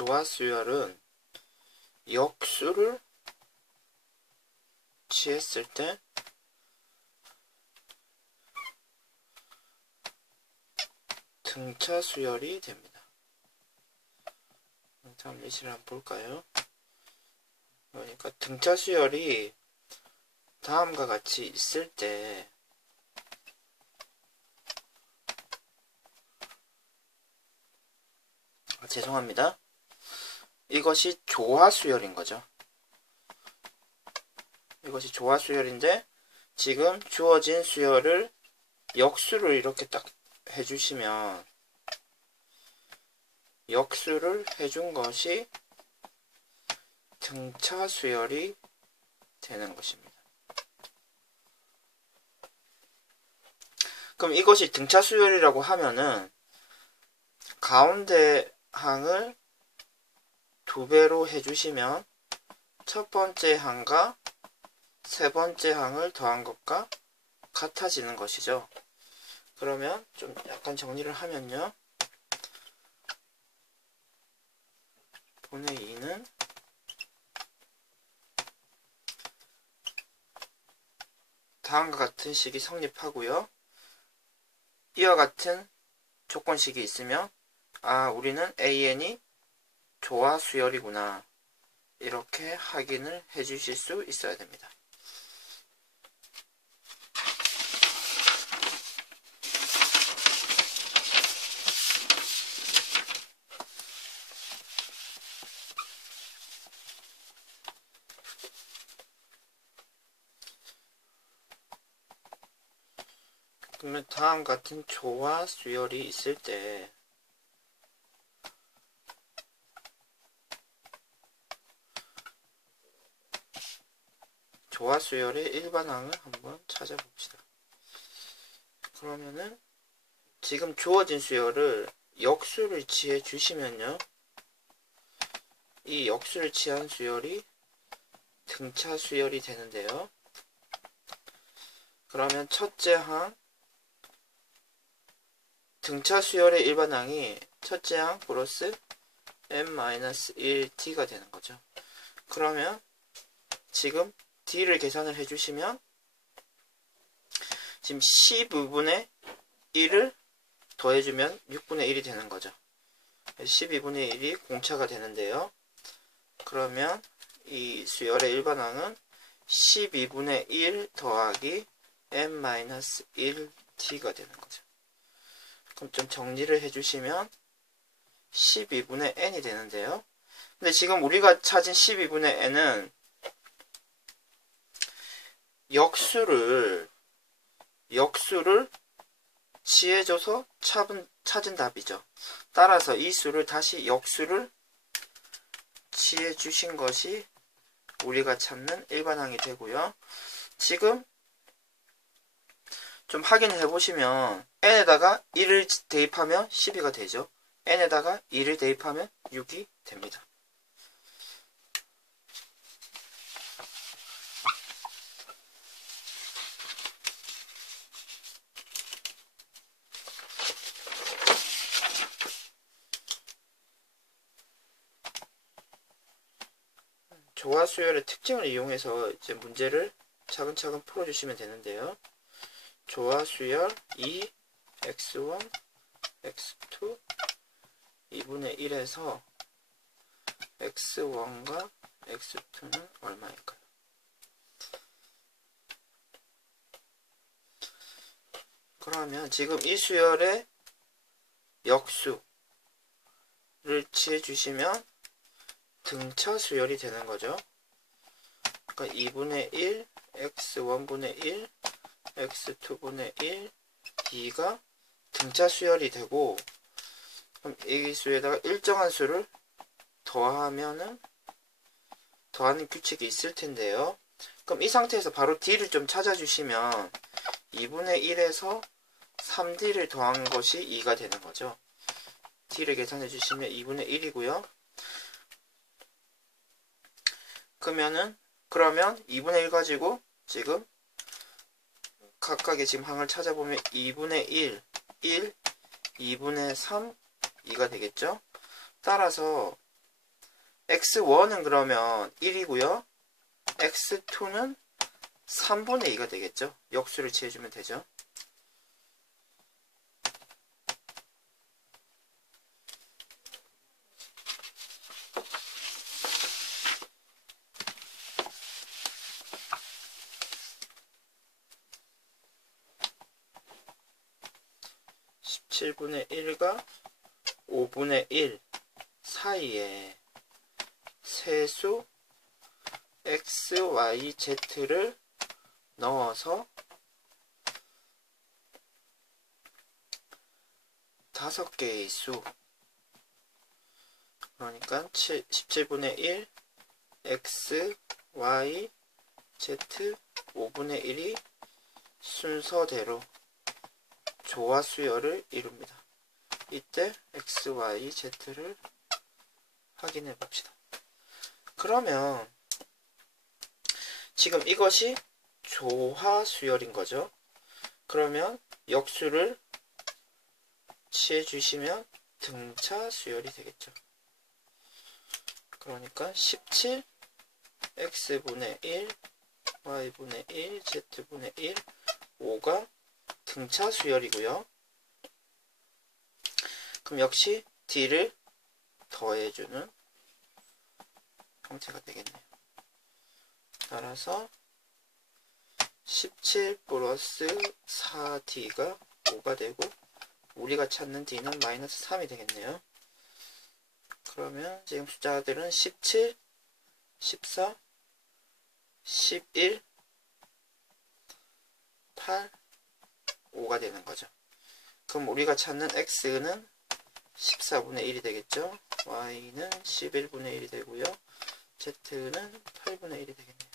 조화수열은 역수를 취했을 때 등차 수열이 됩니다. 다음 예시를 한번 볼까요? 그러니까 등차 수열이 다음과 같이 있을 때 아, 죄송합니다. 이것이 조화수열인 거죠. 이것이 조화수열인데 지금 주어진 수열을 역수를 이렇게 딱 해주시면 역수를 해준 것이 등차 수열이 되는 것입니다. 그럼 이것이 등차 수열이라고 하면은 가운데 항을 두 배로 해주시면 첫 번째 항과 세 번째 항을 더한 것과 같아지는 것이죠. 그러면 좀 약간 정리를 하면요. 분의 2는 다음과 같은 식이 성립하고요. 이와 같은 조건식이 있으면 아 우리는 AN이 조화 수열이구나 이렇게 확인을 해 주실 수 있어야 됩니다. 그러면 다음 같은 조화 수열이 있을 때 조화 수열의 일반항을 한번 찾아봅시다. 그러면은 지금 주어진 수열을 역수를 취해 주시면요. 이 역수를 취한 수열이 등차 수열이 되는데요. 그러면 첫째 항 등차 수열의 일반항이 첫째 항 플러스 n-1t가 되는 거죠. 그러면 지금 d를 계산을 해주시면 지금 12분의 1을 더해주면 6분의 1이 되는 거죠. 12분의 1이 공차가 되는데요. 그러면 이 수열의 일반항은 12분의 1 더하기 n-1t가 되는 거죠. 그럼 좀 정리를 해주시면 12분의 n이 되는데요. 근데 지금 우리가 찾은 12분의 n은 역수를 역수를 취해줘서 찾은, 찾은 답이죠. 따라서 이 수를 다시 역수를 취해 주신 것이 우리가 찾는 일반항이 되고요. 지금 좀 확인해 보시면 n에다가 1을 대입하면 12가 되죠. n에다가 2를 대입하면 6이 됩니다. 조화 수열의 특징을 이용해서 이제 문제를 차근차근 풀어주시면 되는데요. 조화 수열 2 x1 x2 2분의 1에서 x1과 x2는 얼마일까요? 그러면 지금 이 수열의 역수를 취해 주시면 등차 수열이 되는 거죠. 그러니까 2분의 1, x1분의 1, x2분의 1, d가 등차 수열이 되고 그럼 이 수에다가 일정한 수를 더하면은 더하는 규칙이 있을 텐데요. 그럼 이 상태에서 바로 d를 좀 찾아주시면 2분의 1에서 3d를 더한 것이 2가 되는 거죠. d를 계산해 주시면 2분의 1이고요. 그러면은 그러면 2분의 1 가지고 지금 각각의 지금 항을 찾아보면 2분의 1, 1, 2분의 3, 2가 되겠죠? 따라서 x1은 그러면 1이고요. x2는 3분의 2가 되겠죠. 역수를 취해주면 되죠. (17분의 1과) 5분의 1 사이에 세수 x, y, z를 넣어서 다섯 개의 수. 그러니까 7, 17분의 1 x, y, z 5분의 1이 순서대로 조화 수열을 이룹니다. 이때 x, y, z를 확인해 봅시다. 그러면 지금 이것이 조화 수열인 거죠. 그러면 역수를 취해 주시면 등차 수열이 되겠죠. 그러니까 17 x분의 1 y분의 1 z분의 1 5가 등차 수열이고요. 그럼 역시 d를 더해주는 형태가 되겠네요. 따라서 17 플러스 4d가 5가 되고 우리가 찾는 d는 마이너스 3이 되겠네요. 그러면 지금 숫자들은 17, 14, 11, 8, 5가 되는 거죠. 그럼 우리가 찾는 x는 14분의 1이 되겠죠. y는 11분의 1이 되고요. z는 8분의 1이 되겠네요.